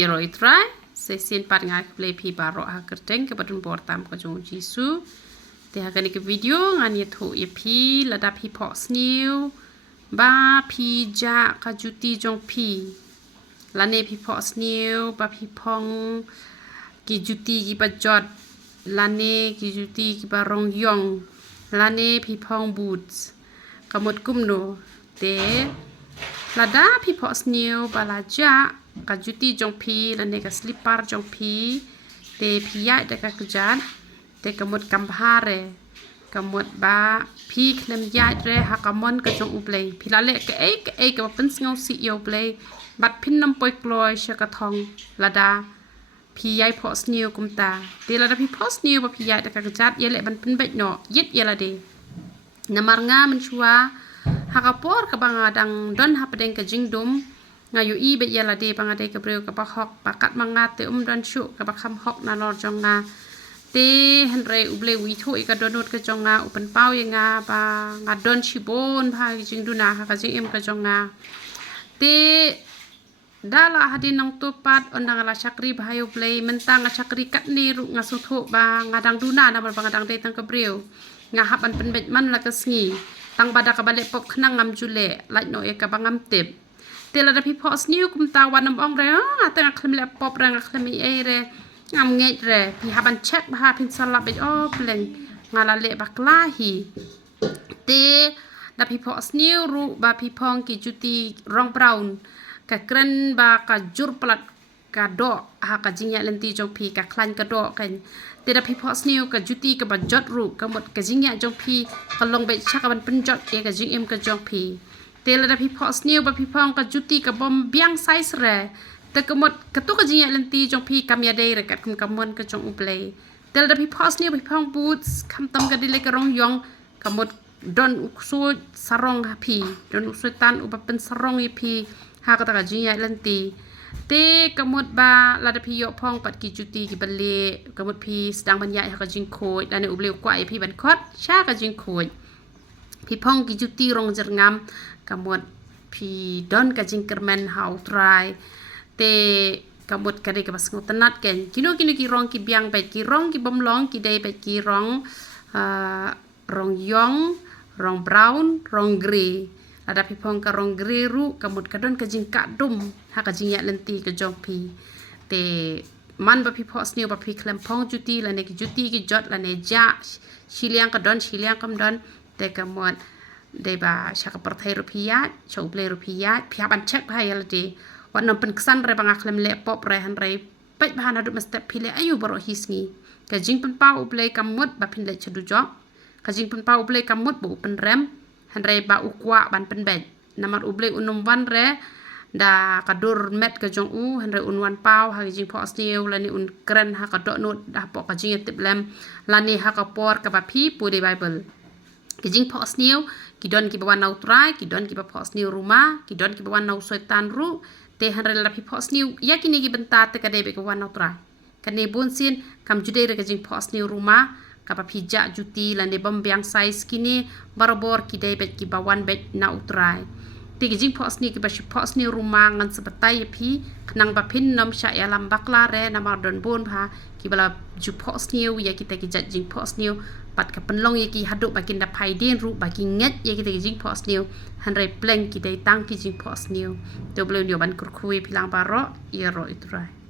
Iroi try sesin par ngai play pi baro ha kerteng ke badun bor tam ko jong jisu te ha kani ke video ngan ye thu ye pi lada pi phohsniew ba pi ja ka juti jong pi lane pi phohsniew ba pi phong ki juti ki ba jot lane ki juti ki ba rong yong lane pi phong boots kamot kumno te lada pi phohsniew ba la ja ka juti jong pi lane ka slipper jong pi te pi ya de ka kjat te kamot kampare kamot ba pi klem ya re ha kamon ka jong uplay pi la le ke e ka pen ngau si yo play bat pin nam poi kloi sha ka thong lada pi yai phohsniew kum ta te lada pi phohsniew ba pi ya de ka kjat ye le ban pin bet no yit ye la de namar nga men chua ha ka por ka banga dang don ha pedeng ka jingdum ngayu i be yala de banga de ka breu ka ba hok pakat manga te don shu ka ba kham hok na lor jong nga te henre uble wi thu ka donot ka jong nga upan pau ye nga ba nga don chibon bha jingdu na ha ka jing em ka jong nga te dala hadin nang to pat ondang la chakri bhayo play mentang nga chakri kat ni ru nga su thu ba nga dang duna na ba nga dang de tang ka breu nga hapan pen bet man la ka sngi tang bada ka bale pop khnang ngam jule lai no e ka bangam tep te la da pi phohsniew kum ta wanam ong re ta nga khlem le pop ra nga khlem e re ngam nge re pi haban check ba pin sala be o pleng nga la le bakla hi te da pi phohsniew ru ba pi phong ki juti rong brown ka kren ba ka jur plat ka do ha ka jingya lenti jong pi ka khlan ka do kan te da pi phohsniew ka juti ka ba jot ru ka mot ka jingya jong pi ka long be chak ban pen jot e ka jing em ka jong pi te la da pi phohsniew ba pi phong ka juti ka bom biang size re te ka mot ka tu ka jingya lenti jong pi kam ya de re kat kum kamon ka jong uplay te la da pi phohsniew pi phong boots kham tam ka dile ka rong yong ka mot don uksu sarong ha pi don uksu tan u ba pen sarong i pi ha ka ta ka jingya lenti te kamut ba la da pi yo phong pat ki juti ki bale kamut pi sedang ban ya ha ka jing khoi dan u ble kwa i pi ban khot sha ka jing khoi pi phong ki juti rong jer ngam kamut pi don ka jing kermen how try te kamut ka de ka bas ngotanat ken kino ki rong ki biang bet ki rong ki bom long ki dei bet ki rong rong yong rong brown rong grey ada pi phong ka rong grey ru kamut ka don ka jing ka dum ha ka jing ya lenti ka jong pi te man ba pi phohsniew ba pi klem phong juti la ne ki juti ki jot la ne ja shiliang ka don shiliang kam don te kamut de ba sha ka parthai ru pi ya chou ple ru pi ya pi ban check ba ya de wan nam pen ksan re banga klem le pop re han re pet ba na du mestep pi le ayu baro hisngi ka jing pen pa u ple kamut ba pin le chadu jok ka jing pen pa u ple kamut bu pen rem han re ba ukwa ban pen bet namar uble unum wan re da kadur met ka jong u han re un wan pau ha jing phohsniew la ni un kren ha ka do not da po ka jing tip lem la ni ha ka por ka ba pi pu de bible ki jing phohsniew ki don ki ba nau try ki don ki ba phohsniew ruma ki don ki ba nau soitan ru te han re la pi phohsniew ya ki ni ki benta te ka de be ka nau try ka ne bon sin kam jude re ka jing phohsniew ruma ka pa pija juti la ne bom biang size kini barabor ki dei bet ki ba wan bet na utrai ti ki jing phohsniew ki ba shi phohsniew ruma ngan sebatai pi khnang ba pin nom sha ya lam bakla re na mar don bon pha ki bala ju phohsniew ya ki te ki jat jing phohsniew pat ka penlong ya ki hadu ba kin da phai den ru ba ki nget ya ki te ki jing phohsniew han re pleng ki dei tang ki jing phohsniew to bleu ndio ban kur khui pilang baro ya ro itrai